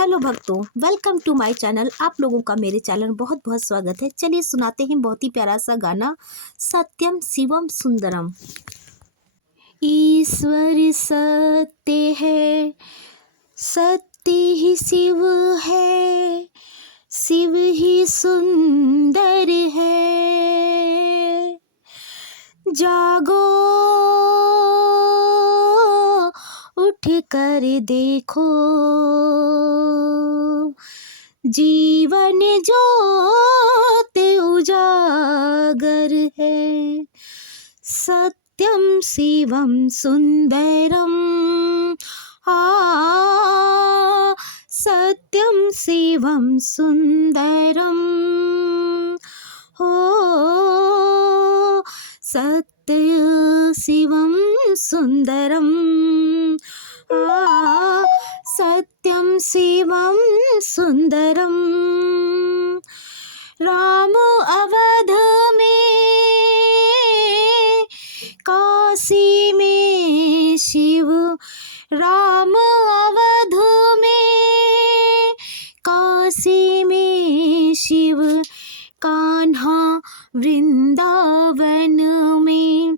Hello भक्तों, welcome to my channel. आप लोगों का मेरे चैनल में बहुत बहुत स्वागत है। चलिए सुनाते हैं बहुत ही प्यारा सा गाना, सत्यम शिवम सुंदरम। ईश्वर सत्य है, सत्य ही शिव है, शिव ही सुंदर है। जागो, उठ कर देखो, जीवन ज्योत उजागर है। सत्यम शिवम सुंदरम, सत्यम शिवम सुंदरम, हो सत्य शिवम सुंदरम, सत्यम शिवम सुंदरम। राम अवध में, काशी में शिव, राम अवध में, काशी में शिव, कान्हा वृंदावन में।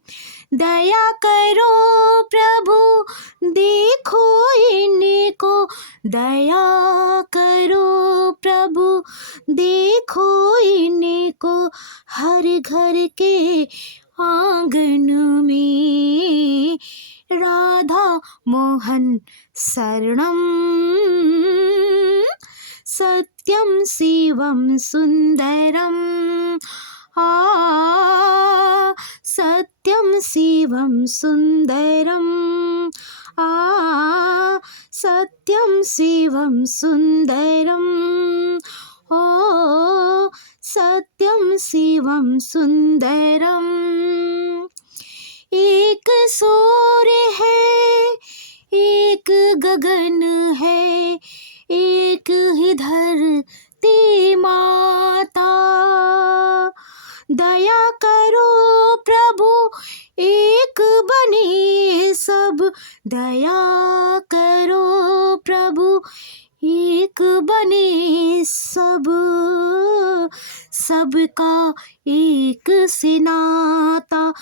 दया करो प्रभु, देखो इनको, दया करो प्रभु, देखो इनको, हर घर के आंगन में। राधा मोहन शरणम, सत्यम शिवम सुंदरम, सत्यम शिवम सुंदरम, सत्यम शिवम सुंदरम, सत्यम शिवम सुंदरम। एक सूर्य है, एक गगन है, एक ही धरती माता। दया करो प्रभु, एक बने सब, दया करो प्रभु, एक बने सब, सबका एक से नाता।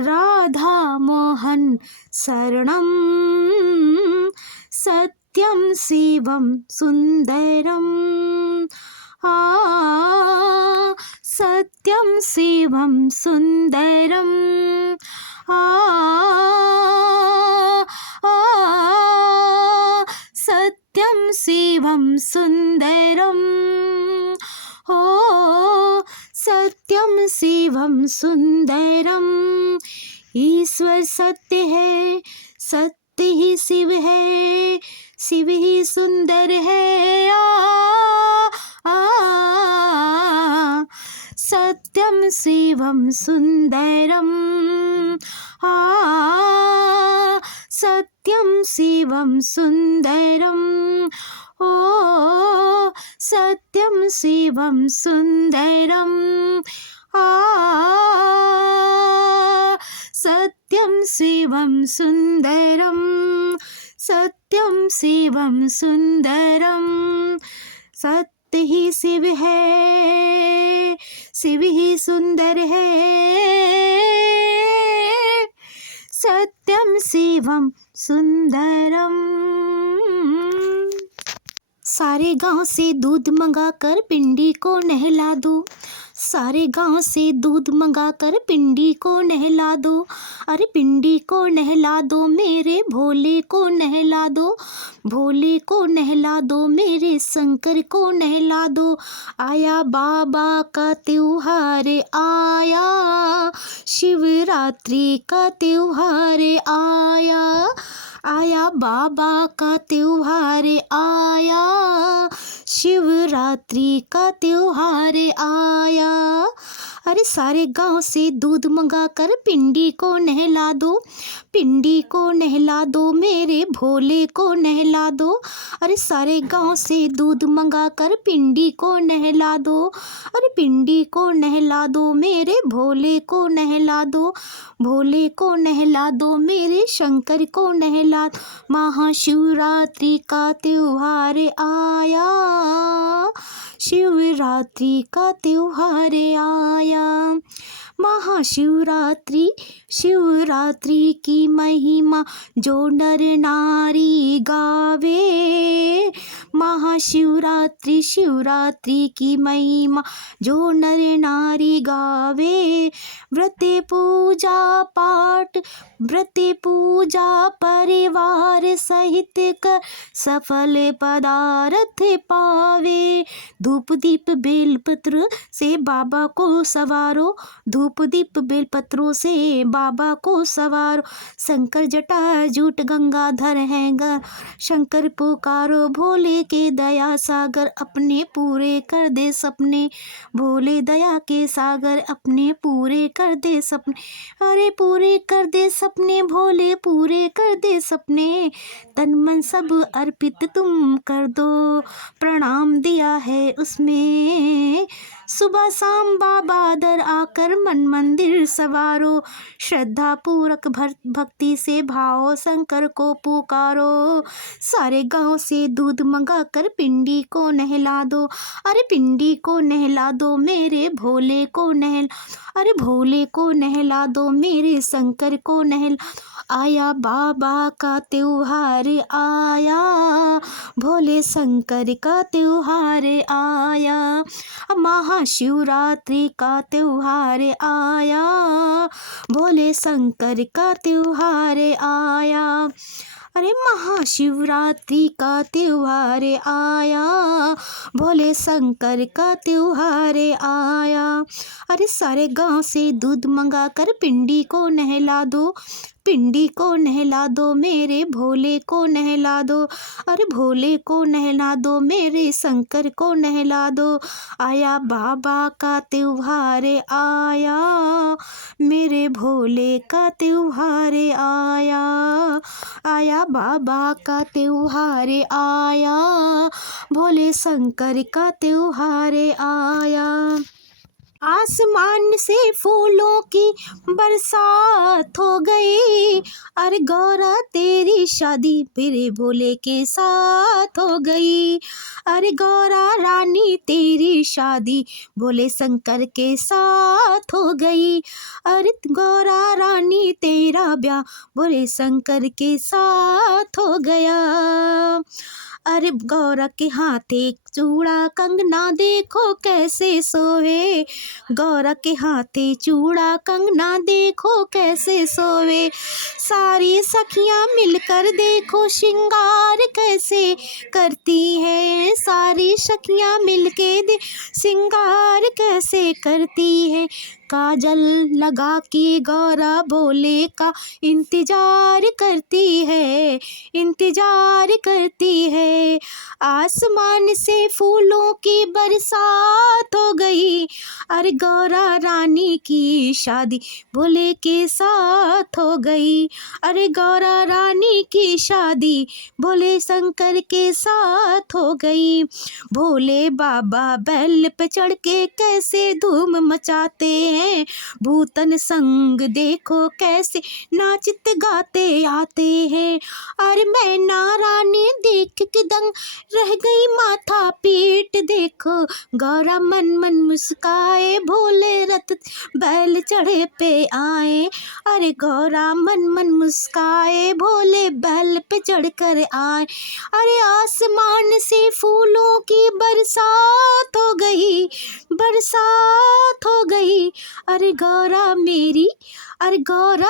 राधा मोहन शरणम, सत्यम शिवम सुंदरम, सत्यम शिवम सुंदरम, सत्यम शिवम सुंदरम, सत्यम शिवम सुंदरम। ईश्वर सत्य है, सत्य ही शिव है, शिव ही सुंदर है। सत्यम शिवम सुंदरम, सत्यम शिवम सुंदरम, सत्यम शिवम सुंदरम, सत्यम शिवम सुंदरम, सत्यम शिवम सुंदरम। सत्य ही शिव है, शिव ही सुंदर है, सत्यम शिवम सुंदरम। सारे गांव से दूध मंगाकर पिंडी को नहला दो, सारे गांव से दूध मंगाकर पिंडी को नहला दो। अरे पिंडी को नहला दो, मेरे भोले को नहला दो, भोले को नहला दो, मेरे शंकर को नहला दो। आया बाबा का त्योहार, आया शिवरात्रि का त्योहार, आया आया बाबा का त्योहार, आया शिवरात्रि का त्योहार, आया अरे सारे गांव से दूध मंगा कर पिंडी को नहला दो, पिंडी को नहला दो, मेरे भोले को नहला दो। अरे सारे गांव से दूध मंगा कर पिंडी को नहला दो, अरे पिंडी को नहला दो, मेरे भोले को नहला दो, भोले को नहला दो, मेरे शंकर को नहला दो। महाशिवरात्रि का त्योहार आया, शिवरात्रि का त्योहार आया। महाशिवरात्रि, शिवरात्रि की महिमा जो नर नारी गावे। महाशिवरात्रि, शिवरात्रि की महिमा जो नर नारी गावे। व्रत पूजा पाठ, व्रत पूजा परिवार सहित कर सफल पदार्थ पावे। धूप दीप बेलपत्र से बाबा को सवारो, धूप दीप बेलपत्रों से बाबा को सवारो। शंकर जटा जूट गंगाधर हैं गर, शंकर पुकारो भोले के दया सागर, अपने पूरे कर दे सपने, भोले दया के सागर अपने पूरे कर दे सपने। अरे पूरे कर दे सपने भोले, पूरे कर दे सपने, तन मन सब अर्पित तुम कर दो, प्रणाम दिया है उसमें। सुबह शाम बाबा दर आकर मन मंदिर सवारो, श्रद्धा पूर्वक भक्ति से भाव शंकर को पुकारो। सारे गांव से दूध मंगा कर पिंडी को नहला दो, अरे पिंडी को नहला दो, मेरे भोले को नहला, अरे भोले को नहला दो, मेरे शंकर को नहला। आया बाबा का त्योहार आया, भोले शंकर का त्योहार आया। महाशिवरात्रि का त्योहार आया, भोले शंकर का त्योहार आया। अरे महाशिवरात्रि का त्योहार आया, भोले शंकर का त्योहार आया। अरे सारे गांव से दूध मंगा कर पिंडी को नहला दो, पिंडी को नहला दो, मेरे भोले को नहला दो, अरे भोले को नहला दो, मेरे शंकर को नहला दो। आया बाबा का त्योहार आया, मेरे भोले का त्योहार आया। आया बाबा का त्योहार आया, भोले शंकर का त्योहार आया। आसमान से फूलों की बरसात हो गई, अरे गौरा तेरी शादी मेरे भोले के साथ हो गई। अरे गौरा रानी तेरी शादी भोले शंकर के साथ हो गई। अरे गौरा रानी तेरा ब्याह भोले शंकर के साथ हो गया। अरे गौरा के हाथे चूड़ा कंगना देखो कैसे सोए, गौरा के हाथे चूड़ा कंगना देखो कैसे सोए। सारी सखियां मिलकर देखो श्रृंगार कैसे करती है, सारी सखियां मिलके दे श्रृंगार कैसे करती है। काजल लगा के गौरा भोले का इंतजार करती है, इंतजार करती है। आसमान से फूलों की बरसात हो गई, अरे गौरा रानी की शादी भोले के साथ हो गई। अरे गौरा रानी की शादी भोले शंकर के साथ हो गई। भोले बाबा बैल पे चढ़ के कैसे धूम मचाते हैं, भूतन संग देखो कैसे नाचत गाते आते हैं। अरे मैना रानी देख के दंग रह गई, माथा पीट देखो गौरा मन मन मुस्काए, भोले रथ बैल चढ़े पे आए। अरे गौरा मन मन मुस्काए, भोले बैल पे चढ़ कर आए। अरे आसमान से फूलों की बरसात हो गई, बरसात हो गई। अरे गौरा मेरी, अरे गौरा